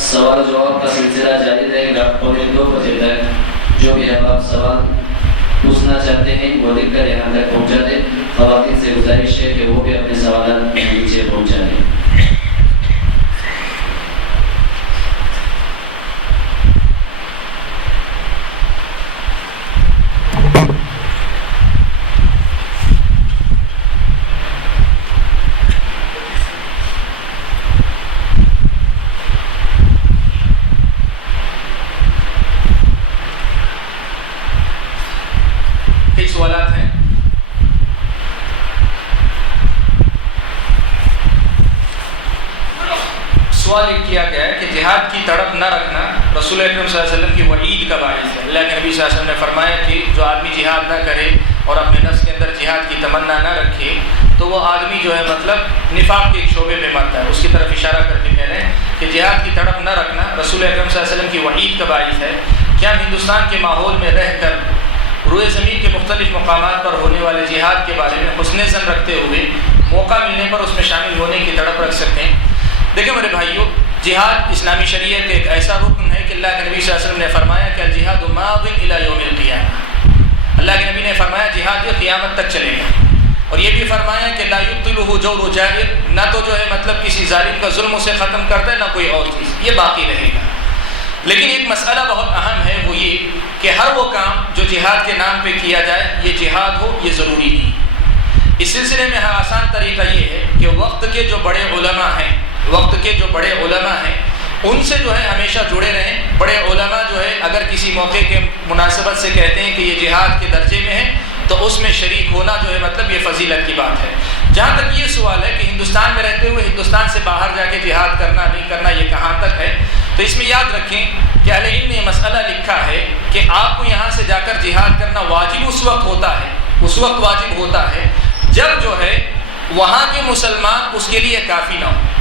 سوال جواب کا سلسلہ جاری رہے گا اور 2 بجے تک جو بھی آپ سوال پوچھنا چاہتے ہیں وہ لکھ کر یہاں تک پہنچا دیں. خواتین سے گزارش ہے کہ وہ بھی اپنے سوالات نیچے پہنچا دیں. سوالات ہیں. سوال یہ کیا گیا ہے کہ جہاد کی تڑپ نہ رکھنا رسول اکرم صلی اللہ علیہ وسلم کی وعید کا باعث ہے. اللہ کے نبی صلی اللہ علیہ وسلم نے فرمایا کہ جو آدمی جہاد نہ کرے اور اپنے نفس کے اندر جہاد کی تمنا نہ رکھے تو وہ آدمی جو ہے مطلب نفاق کے ایک شعبے میں مرتا ہے. اس کی طرف اشارہ کر کے کہہ رہے ہیں کہ جہاد کی تڑپ نہ رکھنا رسول اکرم صلی اللہ علیہ وسلم کی وعید کا باعث ہے. کیا ہم ہندوستان کے ماحول میں رہ کر روئے زمین کے مختلف مقامات پر ہونے والے جہاد کے بارے میں حسن ظن رکھتے ہوئے موقع ملنے پر اس میں شامل ہونے کی تڑپ رکھ سکتے ہیں؟ دیکھیں میرے بھائیوں، جہاد اسلامی شریعت کا ایک ایسا رکن ہے کہ اللہ کے نبی صلی اللہ علیہ وسلم نے فرمایا کہ الجہاد ماض الی یوم القیامہ. اللہ کے نبی نے فرمایا جہاد یہ قیامت تک چلے گا. اور یہ بھی فرمایا کہ لا یبطلہ جور جائر، نہ تو جو ہے مطلب کسی ظالم کا ظلم اسے ختم کرتا ہے نہ کوئی اور چیز، یہ باقی رہے گا. لیکن ایک مسئلہ بہت اہم ہے، وہ یہ کہ ہر وہ کام جو جہاد کے نام پہ کیا جائے یہ جہاد ہو یہ ضروری نہیں. اس سلسلے میں آسان طریقہ یہ ہے کہ وقت کے جو بڑے علماء ہیں ان سے جو ہے ہمیشہ جڑے رہیں. بڑے علماء جو ہے اگر کسی موقع کے مناسبت سے کہتے ہیں کہ یہ جہاد کے درجے میں ہے تو اس میں شریک ہونا جو ہے مطلب یہ فضیلت کی بات ہے. جہاں تک یہ سوال ہے کہ ہندوستان میں رہتے ہوئے ہندوستان سے باہر جا کے جہاد کرنا نہیں کرنا یہ کہاں تک ہے، تو اس میں یاد رکھیں کہ اہل علم نے یہ مسئلہ لکھا ہے کہ آپ کو یہاں سے جا کر جہاد کرنا واجب اس وقت واجب ہوتا ہے جب جو ہے وہاں کے مسلمان اس کے لیے کافی نہ ہو.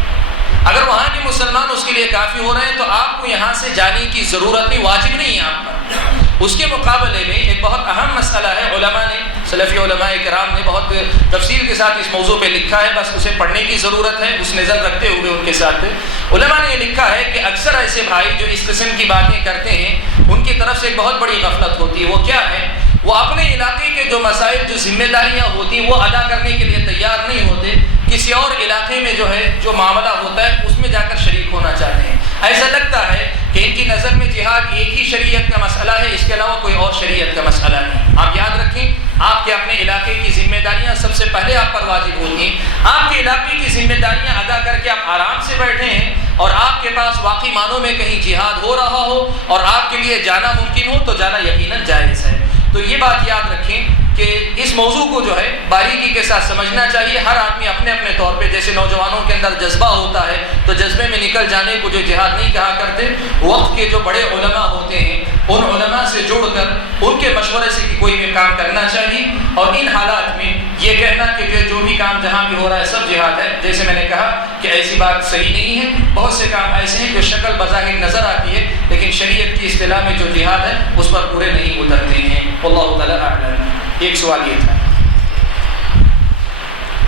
اگر وہاں کے مسلمان اس کے لیے کافی ہو رہے ہیں تو آپ کو یہاں سے جانے کی ضرورت نہیں، واجب نہیں ہے آپ پر. اس کے مقابلے میں ایک بہت اہم مسئلہ ہے، علماء نے سلفی علماء کرام نے بہت تفصیل کے ساتھ اس موضوع پہ لکھا ہے، بس اسے پڑھنے کی ضرورت ہے اس نظر رکھتے ہوئے. ان کے ساتھ علماء نے یہ لکھا ہے کہ اکثر ایسے بھائی جو اس قسم کی باتیں کرتے ہیں ان کی طرف سے ایک بہت بڑی غفلت ہوتی ہے. وہ کیا ہے؟ وہ اپنے علاقے کے جو مسائل جو ذمہ داریاں ہوتی ہیں وہ ادا کرنے کے لیے تیار نہیں ہوتے، کسی اور علاقے میں جو ہے جو معاملہ ہوتا ہے اس میں جا کر شریک ہونا چاہتے ہیں. ایسا لگتا ہے کہ ان کی نظر میں جہاد ایک ہی شریعت کا مسئلہ ہے، اس کے علاوہ کوئی اور شریعت کا مسئلہ نہیں. آپ یاد رکھیں آپ کے اپنے علاقے کی ذمہ داریاں سب سے پہلے آپ پر واجب ہوتی ہیں. آپ کے علاقے کی ذمہ داریاں ادا کر کے آپ آرام سے بیٹھے ہیں اور آپ کے پاس واقعی معنوں میں کہیں جہاد ہو رہا ہو اور آپ کے لیے جانا ممکن ہو تو جانا یقیناً جائز ہے. تو یہ بات یاد رکھیں کہ اس موضوع کو جو ہے باریکی کے ساتھ سمجھنا چاہیے. ہر آدمی اپنے اپنے طور پہ، جیسے نوجوانوں کے اندر جذبہ ہوتا ہے تو جذبے میں نکل جانے کو جو جہاد نہیں کہا کرتے. وقت کے جو بڑے علماء ہوتے ہیں ان علماء سے جڑ کر ان کے مشورے سے کوئی بھی کام کرنا چاہیے. اور ان حالات میں یہ کہنا کہ جو بھی کام جہاں بھی ہو رہا ہے سب جہاد ہے، جیسے میں نے کہا کہ ایسی بات صحیح نہیں ہے. بہت سے کام ایسے ہیں جو شکل بظاہر نظر آتی ہے لیکن شریعت کی اصطلاح میں جو جہاد ہے اس پر پورے نہیں اترتے ہیں. اللہ تعالیٰ اعلم. ایک سوال یہ تھا.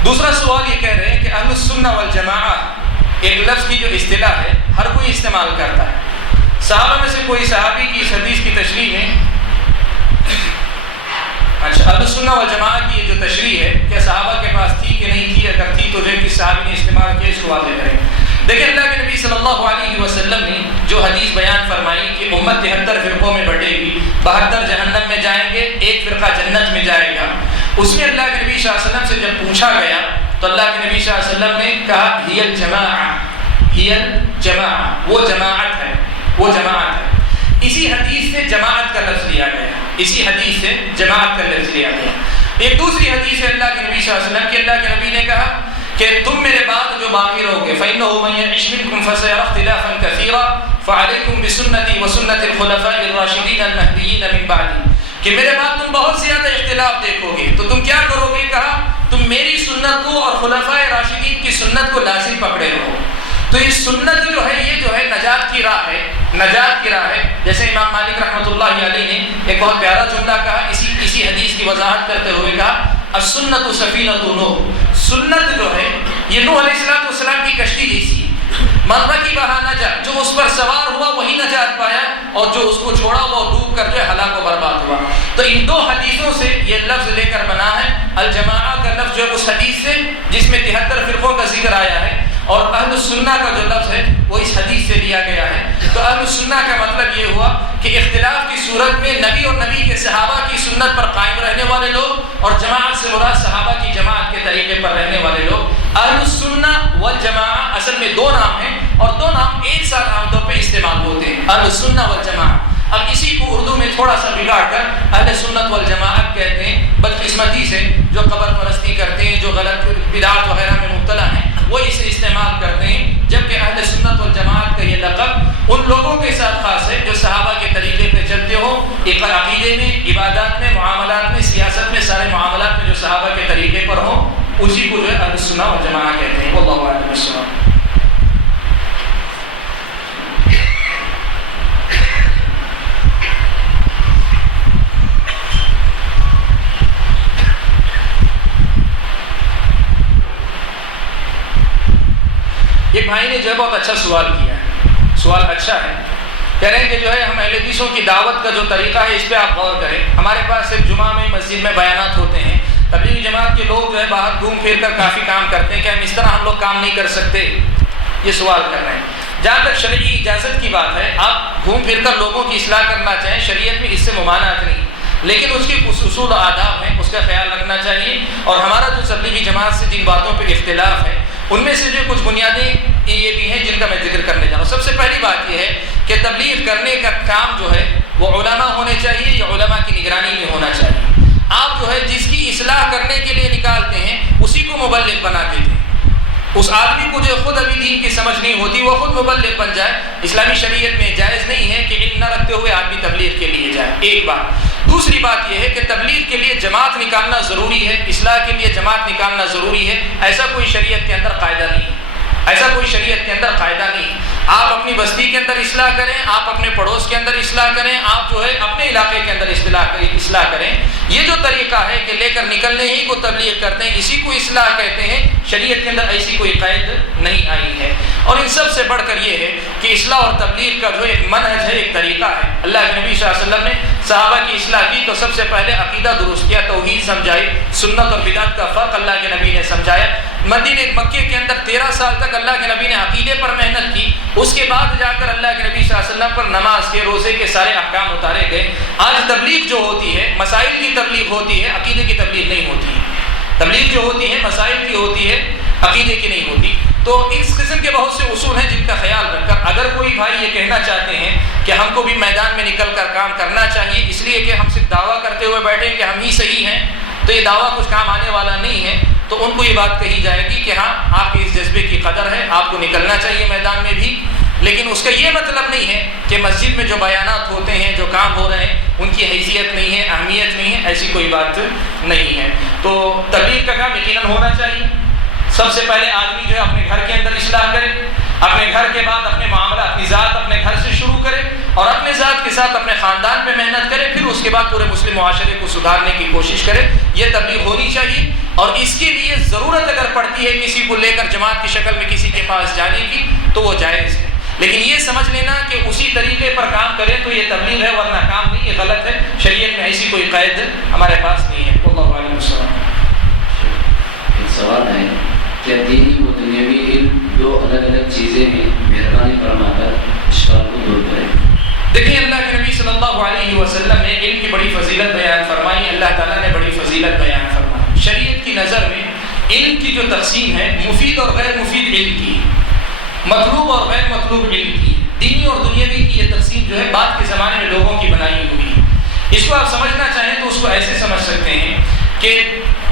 دوسرا سوال یہ کہہ رہے ہیں کہ اہل السنہ والجماعہ ایک لفظ کی جو اصطلاح ہے ہر کوئی استعمال کرتا ہے. صحابہ میں سے کوئی صحابی کی اس حدیث کی تشریح میں اچھا اہل السنہ والجماعہ کی یہ جو تشریح ہے کیا صحابہ کے پاس تھی کہ نہیں تھی؟ اگر تھی تو جو کس صحابی نے استعمال کیا اس کو واضح کریں. دیکھیں اللہ کے نبی صلی اللہ علیہ وسلم نے جو حدیث بیان فرمائی کہ امت 73 فرقوں میں بٹے گی، 72 جہنم میں جائیں گے، ایک فرقہ جنت میں جائے گا. اس میں اللہ کے نبی صلی اللہ علیہ وسلم سے جب پوچھا گیا تو اللہ کے نبی صلی اللہ علیہ وسلم نے کہا ہی الجماعہ، وہ جماعت ہے. اسی حدیث سے جماعت کا لفظ لیا گیا. ایک دوسری حدیث ہے اللہ کے نبی صلی اللہ علیہ وسلم کی، اللہ کے نبی نے کہا کہ تم میرے بعد جو باقی رہو گے فَإِنَّهُ مَن يَعِشْ مِنكُمْ فَسَيَرَى اخْتِلَافًا كَثِيرًا فَعَلَيْكُمْ بِسُنَّتِي وَسُنَّةِ الْخُلَفَاءِ الرَّاشِدِينَ الْمَهْدِيِّينَ مِن بَعْدِي. کہ میرے بعد تم بہت زیادہ اختلاف دیکھو گے تو تم کیا کرو گے؟ کہا تم میری سنت کو اور خلفائے راشدین کی سنت کو لازم پکڑے رہو. تو یہ سنت جو ہے یہ جو ہے نجات کی راہ ہے. جیسے امام مالک رحمۃ اللہ علیہ نے ایک بہت پیارا جملہ کہا اسی حدیث کی وضاحت کرتے ہوئے کہا السنت سفینۃ نوح. سنت جو ہے یہ نوح علیہ السلام کی کشتی جیسی. من رکبھا نجا، جو اس پر سوار ہوا وہی نجات پایا، اور جو اس کو چھوڑا وہ ڈوب کر جو ہے ہلاک و برباد ہوا۔ تو ان دو حدیثوں سے یہ لفظ لے کر بنا ہے۔ الجماعہ کا لفظ جو ہے اس حدیث سے جس میں 73 فرقوں کا ذکر آیا ہے، اور اہل السنہ کا جو لفظ ہے وہ اس حدیث سے لیا گیا ہے۔ تو اہل السنہ کا مطلب یہ ہوا کہ اختلاف کی صورت میں نبی اور نبی کے صحابہ کی سنت پر قائم رہنے والے لوگ، اور جماعت سے مراد صحابہ کی جماعت کے طریقے پر رہنے والے لوگ۔ اہل السنہ والجماعہ اصل میں دو نام ہیں، اور دو نام ایک ساتھ عام طور پہ استعمال ہوتے ہیں، اہل السنہ والجماعہ۔ اب اسی کو اردو میں تھوڑا سا بگاڑ کر اہل سنت والجماعت کہتے ہیں، بدقسمتی سے جو قبر پرستی کرتے ہیں، جو غلط بدعات وغیرہ میں مبتلا ہیں، وہ اسے استعمال کرتے ہیں، جبکہ اہل سنت والجماعت کا یہ لقب ان لوگوں کے ساتھ خاص ہے جو صحابہ کے طریقے پہ چلتے ہو، عقیدے میں، عبادات میں، معاملات میں، سیاست میں، سارے معاملات میں جو صحابہ کے طریقے پر ہوں، اسی کو جو ہے اہل سنت والجماعت کہتے ہیں۔ واللہ اعلم بالصواب۔ ایک بھائی نے جو ہے بہت اچھا سوال کیا ہے، سوال اچھا ہے، کہہ رہے ہیں کہ جو ہے ہم اہل حدیثوں کی دعوت کا جو طریقہ ہے اس پہ آپ غور کریں۔ ہمارے پاس صرف جمعہ میں مسجد میں بیانات ہوتے ہیں، تبلیغی جماعت کے لوگ جو ہے باہر گھوم پھر کر کافی کام کرتے ہیں، کہ ہم اس طرح ہم لوگ کام نہیں کر سکتے؟ یہ سوال کر رہے ہیں۔ جہاں تک شرعی اجازت کی بات ہے، آپ گھوم پھر کر لوگوں کی اصلاح کرنا چاہیں، شریعت میں اس سے ممانعت نہیں، لیکن اس کی کچھ اصول و آداب ہیں، اس کا خیال رکھنا چاہیے۔ اور ہمارا جو تبلیغی جماعت سے جن باتوں پہ اختلاف ہے، ان میں سے جو کچھ بنیادیں یہ بھی ہیں جن کا میں ذکر کرنے جا رہا ہوں۔ سب سے پہلی بات یہ ہے کہ تبلیغ کرنے کا کام جو ہے وہ علماء ہونے چاہیے یا علماء کی نگرانی میں ہونا چاہیے۔ آپ جو ہے جس کی اصلاح کرنے کے لیے نکالتے ہیں اسی کو مبلغ بنا دیتے ہیں۔ اس آدمی کو جو خود ابھی دین کی سمجھ نہیں ہوتی وہ خود مبلغ بن جائے، اسلامی شریعت میں جائز نہیں ہے کہ علم نہ رکھتے ہوئے آدمی تبلیغ کے لیے جائے، ایک بات۔ دوسری بات یہ ہے کہ تبلیغ کے لیے جماعت نکالنا ضروری ہے، اصلاح کے لیے جماعت نکالنا ضروری ہے، ایسا کوئی شریعت کے اندر قاعدہ نہیں ہے، ایسا کوئی شریعت کے اندر قاعدہ نہیں۔ آپ اپنی بستی کے اندر اصلاح کریں، آپ اپنے پڑوس کے اندر اصلاح کریں، آپ جو ہے اپنے علاقے کے اندر اصلاح کریں۔ یہ جو طریقہ ہے کہ لے کر نکلنے ہی کو تبلیغ کرتے ہیں، اسی کو اصلاح کہتے ہیں۔ شریعت کے اندر ایسی کوئی قید نہیں آئی ہے۔ اور ان سب سے بڑھ کر یہ ہے کہ اصلاح اور تبلیغ کا جو ایک منہج ہے، ایک طریقہ ہے۔ اللہ کے نبی صلی اللہ علیہ وسلم نے صحابہ کی اصلاح کی تو سب سے پہلے عقیدہ درست کیا، توحید سمجھائی، سنت اور بدعت کا فرق اللہ کے نبی نے سمجھایا۔ مکے کے اندر 13 سال تک اللہ کے نبی نے عقیدے پر محنت کی، اس کے بعد جا کر اللہ کے نبی صلی اللہ علیہ وسلم پر نماز کے، روزے کے سارے احکام اتارے گئے۔ آج تبلیغ جو ہوتی ہے، مسائل کی تبلیغ ہوتی ہے، عقیدے کی تبلیغ نہیں ہوتی ہے۔ تبلیغ جو ہوتی ہے مسائل کی ہوتی ہے، عقیدے کی نہیں ہوتی۔ تو اس قسم کے بہت سے اصول ہیں جن کا خیال رکھ کر اگر کوئی بھائی یہ کہنا چاہتے ہیں کہ ہم کو بھی میدان میں نکل کر کام کرنا چاہیے، اس لیے کہ ہم صرف دعویٰ کرتے ہوئے بیٹھے کہ ہم ہی صحیح ہیں، تو یہ دعویٰ کچھ کام آنے والا نہیں ہے۔ تو ان کو یہ بات کہی جائے گی کہ ہاں آپ کے اس جذبے کی قدر ہے، آپ کو نکلنا چاہیے میدان میں بھی، لیکن اس کا یہ مطلب نہیں ہے کہ مسجد میں جو بیانات ہوتے ہیں، جو کام ہو رہے ہیں، ان کی حیثیت نہیں ہے، اہمیت نہیں ہے، ایسی کوئی بات نہیں ہے۔ تو تبلیغ کا کام یقیناً ہونا چاہیے۔ سب سے پہلے آدمی جو ہے اپنے گھر کے اندر اصلاح کرے، اپنے گھر کے بعد اپنے معاملہ، اپنی ذات اپنے گھر سے شروع کرے، اور اپنے ذات کے ساتھ اپنے خاندان پہ محنت کرے، پھر اس کے بعد پورے مسلم معاشرے کو سدھارنے کی کوشش کرے۔ یہ تبلیغ ہونی چاہیے، اور اس کے لیے ضرورت اگر پڑتی ہے کسی کو لے کر جماعت کی شکل میں کسی کے پاس جانے کی تو وہ جائز ہے، لیکن یہ سمجھ لینا کہ اسی طریقے پر کام کرے تو یہ تبلیغ ہے، ورنہ کام نہیں، یہ غلط ہے۔ شریعت میں ایسی کوئی قید ہمارے پاس نہیں ہے۔ اللہ علیہ وسلم۔ سوال ہے کہ دینی و دنیاوی علم دو الگ الگ چیزیں ہیں، مہربانی فرما کر اشکال کو دور کریں۔ دیکھیں اللہ کے نبی صلی اللہ علیہ وسلم نے علم کی بڑی فضیلت بیان فرمائی، اللہ تعالیٰ نے بڑی فضیلت بیان فرمائی۔ شریعت کی نظر میں علم کی جو تقسیم ہے مفید اور غیر مفید علم کی، مطلوب اور غیر مطلوب علم کی، دینی اور دنیاوی کی یہ تقسیم جو ہے بعد کے زمانے میں لوگوں کی بنائی ہوئی ہے۔ اس کو آپ سمجھنا چاہیں تو اس کو ایسے سمجھ سکتے ہیں کہ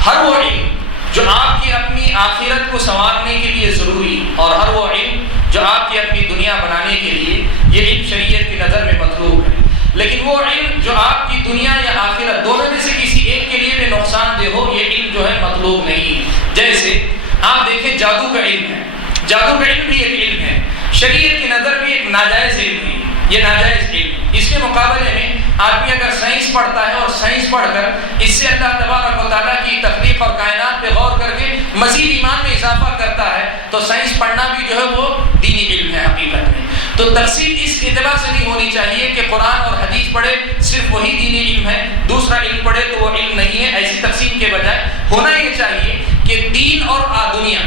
ہر وہ علم جو آپ کی اپنی آخرت کو سنوارنے کے لیے ضروری، اور ہر وہ علم جو آپ کی اپنی دنیا بنانے کے لیے، یہ علم شریعت کی نظر میں مطلوب ہے۔ لیکن وہ علم جو آپ کی دنیا یا آخرت دونوں میں سے کسی ایک کے لیے بھی نقصان دہ ہو، یہ علم جو ہے مطلوب نہیں۔ جیسے آپ دیکھیں جادو کا علم ہے، جادو کا علم بھی ایک علم ہے، شریعت کی نظر میں ایک ناجائز علم ہے، یہ ناجائز علم۔ اس کے مقابلے میں آدمی اگر سائنس پڑھتا ہے اور سائنس پڑھ کر اس سے اللہ تبارک و تعالیٰ کی تخلیق اور کائنات پہ غور کر کے مزید ایمان میں اضافہ کرتا ہے تو سائنس پڑھنا بھی جو ہے وہ دینی علم ہے حقیقت میں. تو تقسیم اس اعتبار سے نہیں ہونی چاہیے کہ قرآن اور حدیث پڑھے صرف وہی دینی علم ہے, دوسرا علم پڑھے تو وہ علم نہیں ہے. ایسی تقسیم کے بجائے ہونا یہ چاہیے کہ دین اور دنیا,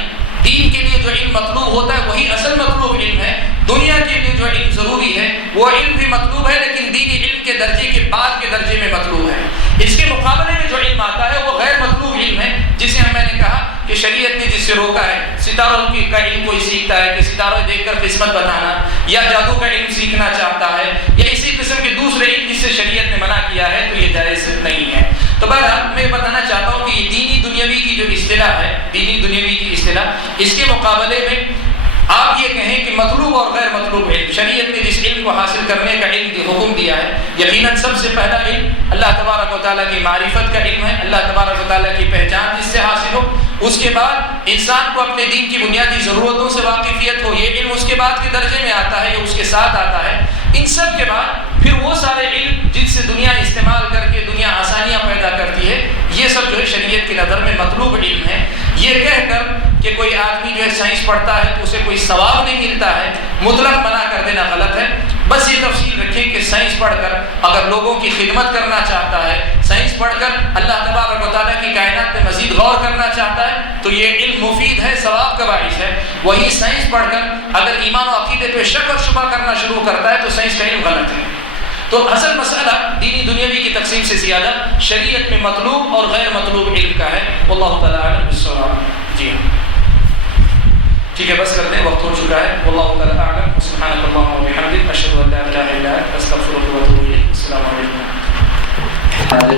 دین کے لیے جو علم مطلوب ہوتا ہے وہی اصل مطلوب علم ہے, دنیا کے لیے جو علم ضروری ہے وہ علم بھی مطلوب ہے لیکن دینی علم کے درجے کے بعد کے درجے میں مطلوب ہے. اس کے مقابلے میں جو علم آتا ہے وہ غیر مطلوب علم ہے, جسے میں نے کہا کہ شریعت نے جس سے روکا ہے, ستاروں کا علم کوئی سیکھتا ہے کہ ستاروں دیکھ کر قسمت بتانا, یا جادو کا علم سیکھنا چاہتا ہے, یا اسی قسم کے دوسرے علم جس سے شریعت نے منع کیا ہے, تو یہ جائز نہیں ہے. تو بہرحال میں بتانا چاہتا ہوں کہ یہ دینی دنیاوی کی جو اصطلاح ہے, دینی دنیاوی کی اصطلاح, اس کے مقابلے میں آپ یہ کہیں کہ مطلوب اور غیر مطلوب علم, شریعت نے جس علم کو حاصل کرنے کا علم حکم دیا ہے, یقیناً سب سے پہلا علم اللہ تبارک و تعالیٰ کی معرفت کا علم ہے, اللہ تبارک و تعالیٰ کی پہچان جس سے حاصل ہو. اس کے بعد انسان کو اپنے دین کی بنیادی ضرورتوں سے واقفیت ہو, یہ علم اس کے بعد کے درجے میں آتا ہے, یہ اس کے ساتھ آتا ہے. ان سب کے بعد پھر وہ سارے علم جن سے دنیا استعمال کر کے دنیا آسانیاں پیدا کرتی ہے, یہ سب جو ہے شریعت کی نظر میں مطلوب علم ہے. یہ کہہ کر کہ کوئی آدمی جو ہے سائنس پڑھتا ہے تو اسے کوئی ثواب نہیں ملتا ہے, مطلق منع کر دینا غلط ہے. بس یہ تفصیل رکھیں کہ سائنس پڑھ کر اگر لوگوں کی خدمت کرنا چاہتا ہے, سائنس پڑھ کر اللہ تبارک و تعالیٰ کی کائنات میں مزید غور کرنا چاہتا ہے تو یہ علم مفید ہے, ثواب کا باعث ہے. وہی سائنس پڑھ کر اگر ایمان و عقیدے پہ شک اور شبہ کرنا شروع کرتا ہے تو سائنس کا علم غلط ہے. تو اصل مسئلہ دینی دنیاوی کی تقسیم سے زیادہ شریعت میں مطلوب اور غیر مطلوب علم کا ہے. واللہ تعالیٰ اعلم بالصواب. جی ہاں ٹھیک ہے, بس کرتے ہیں, وقت ہو چکا ہے. واللہ تعالیٰ اعلم. سبحانک اللہم و بحمدک, اشہد ان لا الہ الا انت, استغفرک و اتوب الیک. السلام علیکم.